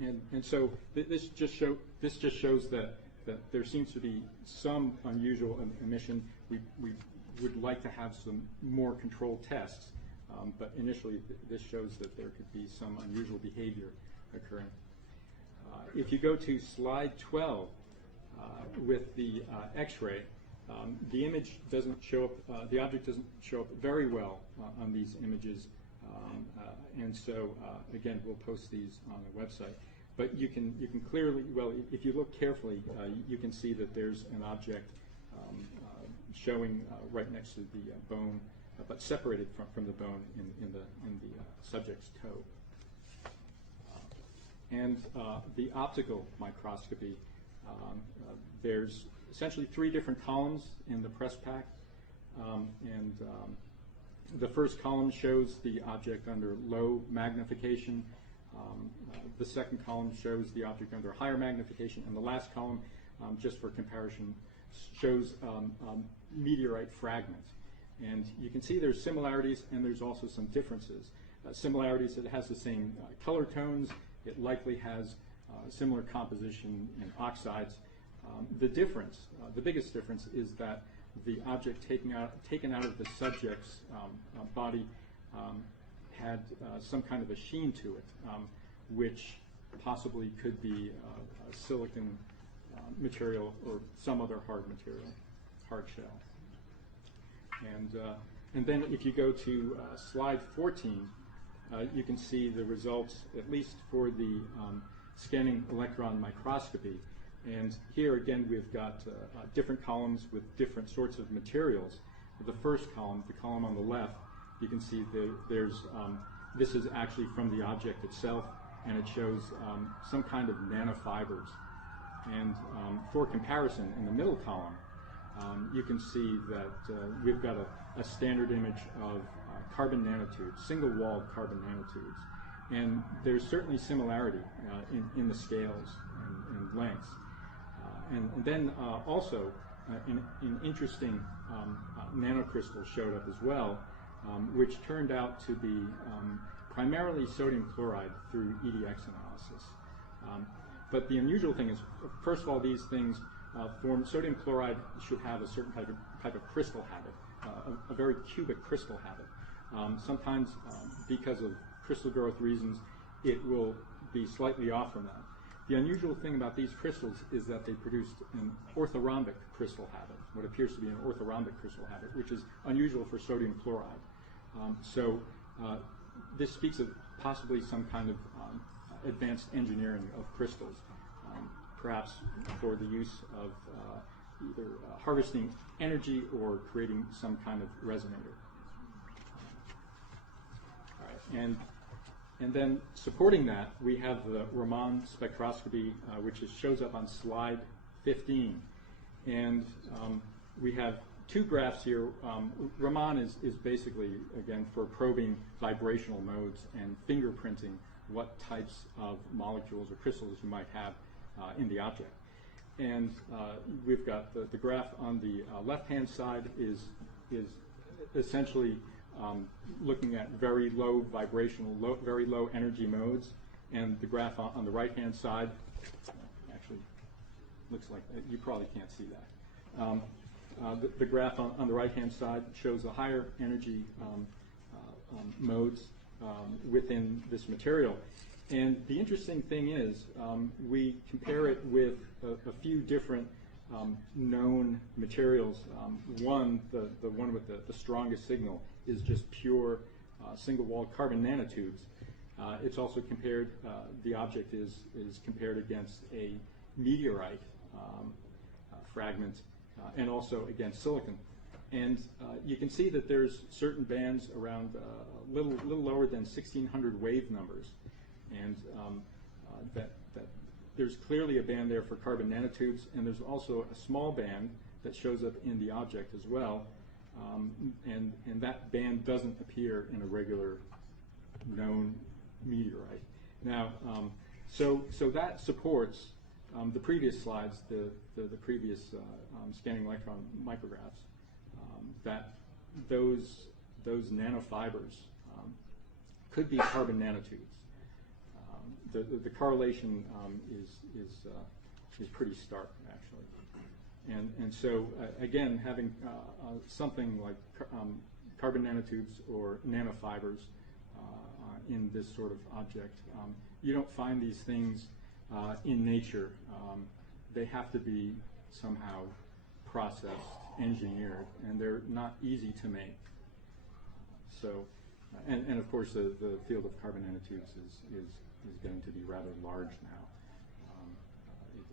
And so this just shows that there seems to be some unusual emission. We would like to have some more controlled tests, but initially this shows that there could be some unusual behavior occurring. If you go to slide 12 with the X-ray, the image doesn't show up, the object doesn't show up very well on these images, and so again, we'll post these on the website. But you can clearly, well, if you look carefully, you can see that there's an object showing right next to the bone, but separated from the bone in the subject's toe. And the optical microscopy, there's essentially 3 different columns in the press pack, and the first column shows the object under low magnification. The second column shows the object under higher magnification, and the last column, just for comparison, shows meteorite fragments. And you can see there's similarities and there's also some differences. Similarities, it has the same color tones, it likely has similar composition in oxides. The difference, the biggest difference, is that the object taken out of the subject's body had some kind of a sheen to it, which possibly could be a silicon material or some other hard material, hard shell. And then if you go to slide 14, you can see the results, at least for the scanning electron microscopy. And here again, we've got different columns with different sorts of materials. The first column, the column on the left, you can see there's this is actually from the object itself, and it shows some kind of nanofibers. And for comparison, in the middle column, you can see that we've got a standard image of carbon nanotubes, single-walled carbon nanotubes. And there's certainly similarity in the scales and lengths. And then also an interesting nanocrystal showed up as well, which turned out to be primarily sodium chloride through EDX analysis. But the unusual thing is, first of all, these things form, sodium chloride should have a certain type of crystal habit, a very cubic crystal habit. Sometimes because of crystal growth reasons, it will be slightly off from that. The unusual thing about these crystals is that they produced an orthorhombic crystal habit, what appears to be an orthorhombic crystal habit, which is unusual for sodium chloride. So this speaks of possibly some kind of advanced engineering of crystals, perhaps for the use of either harvesting energy or creating some kind of resonator. All right, and then supporting that, we have the Raman spectroscopy, which shows up on slide 15. And we have 2 graphs here. Raman is basically, again, for probing vibrational modes and fingerprinting what types of molecules or crystals you might have in the object. And we've got the graph on the left-hand side is essentially looking at very low vibrational, very low energy modes, and the graph on the right-hand side actually looks like, you probably can't see that. The graph on the right-hand side shows the higher energy modes within this material. And the interesting thing is, we compare it with a few different known materials. One, the one with the strongest signal, is just pure single-walled carbon nanotubes. It's also compared, the object is compared against a meteorite fragment and also against silicon. And you can see that there's certain bands around a little lower than 1600 wave numbers. And that there's clearly a band there for carbon nanotubes, and there's also a small band that shows up in the object as well. And that band doesn't appear in a regular known meteorite. Now, so that supports the previous slides, the previous scanning electron micrographs, that those nanofibers could be carbon nanotubes. the correlation is pretty stark, actually. And so, again, having something like carbon nanotubes or nanofibers in this sort of object, you don't find these things in nature. They have to be somehow processed, engineered, and they're not easy to make. So, and of course, the field of carbon nanotubes is going to be rather large now.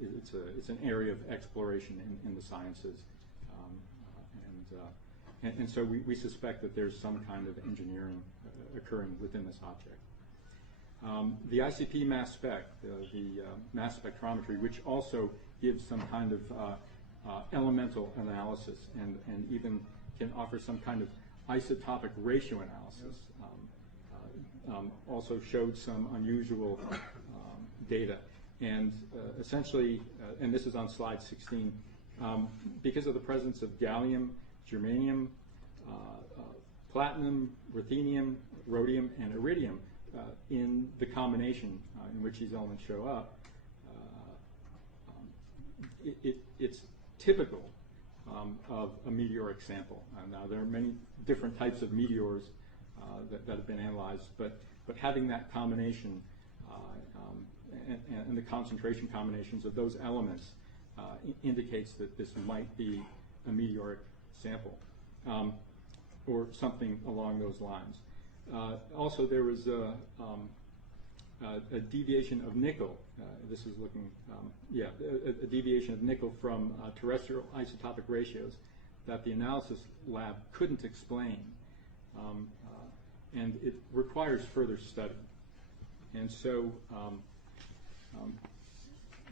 It's an area of exploration in the sciences, and so we suspect that there's some kind of engineering occurring within this object. The ICP mass spec, the mass spectrometry, which also gives some kind of elemental analysis and even can offer some kind of isotopic ratio analysis, also showed some unusual data. And essentially, and this is on slide 16, because of the presence of gallium, germanium, platinum, ruthenium, rhodium, and iridium in the combination in which these elements show up, it's typical of a meteoric sample. Now, there are many different types of meteors that have been analyzed, but having that combination and the concentration combinations of those elements indicates that this might be a meteoric sample or something along those lines. Also, there was a deviation of nickel. This is looking, a deviation of nickel from terrestrial isotopic ratios that the analysis lab couldn't explain, and it requires further study. And so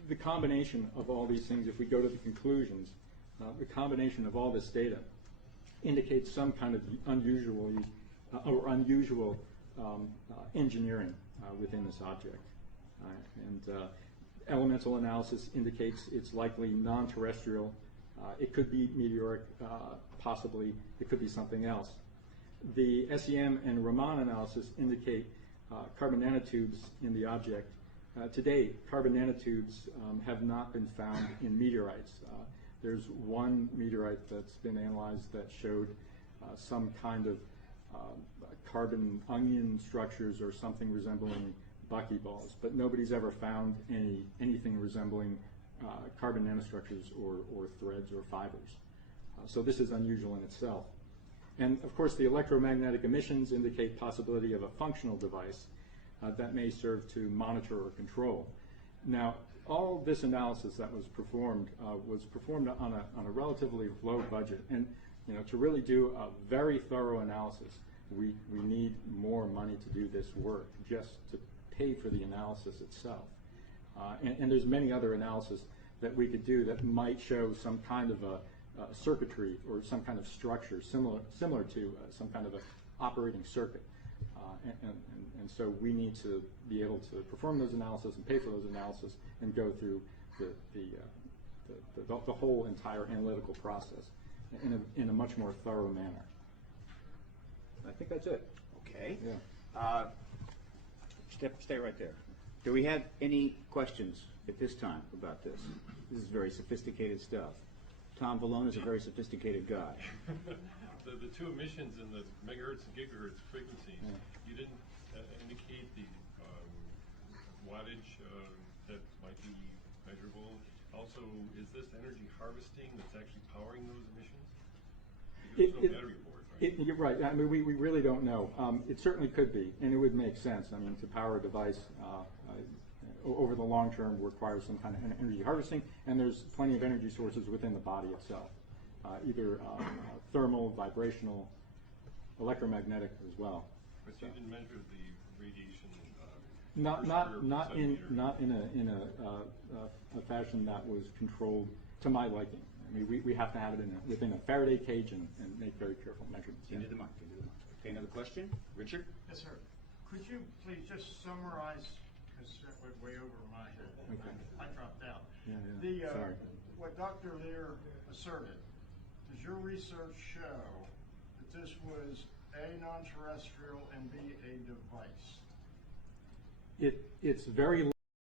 the combination of all these things, if we go to the conclusions, the combination of all this data indicates some kind of unusual engineering within this object. Elemental analysis indicates it's likely non-terrestrial. It could be meteoric, possibly. It could be something else. The SEM and Raman analysis indicate carbon nanotubes in the object. To date, carbon nanotubes have not been found in meteorites. There's one meteorite that's been analyzed that showed some kind of carbon onion structures or something resembling buckyballs, but nobody's ever found anything resembling carbon nanostructures or threads or fibers. So this is unusual in itself. And of course, the electromagnetic emissions indicate possibility of a functional device that may serve to monitor or control. Now, all this analysis that was performed on a relatively low budget, and to really do a very thorough analysis, we need more money to do this work, just to pay for the analysis itself. And there's many other analyses that we could do that might show some kind of a circuitry or some kind of structure similar to some kind of an operating circuit. And so we need to be able to perform those analyses and pay for those analyses and go through the whole entire analytical process in a much more thorough manner. I think that's it. Okay. Yeah. Stay right there. Do we have any questions at this time about this? This is very sophisticated stuff. Tom Vallone is a very sophisticated guy. The two emissions in the megahertz and gigahertz frequencies, you didn't indicate the wattage that might be measurable. Also, is this energy harvesting that's actually powering those emissions? Because there's no battery board, right? You're right. I mean, we really don't know. It certainly could be, and it would make sense. I mean, to power a device over the long term requires some kind of energy harvesting, and there's plenty of energy sources within the body itself, either thermal, vibrational, electromagnetic as well. But you didn't measure the radiation. Not in a fashion that was controlled to my liking. I mean, we have to have it within a Faraday cage and make very careful measurements. Into the mic. Okay, another question? Richard? Yes, sir. Could you please just summarize, because that went way over my head. Okay. I dropped out. Yeah. Sorry. What Dr. Lear asserted, does your research show that this was A, non-terrestrial, and B, a device? It's very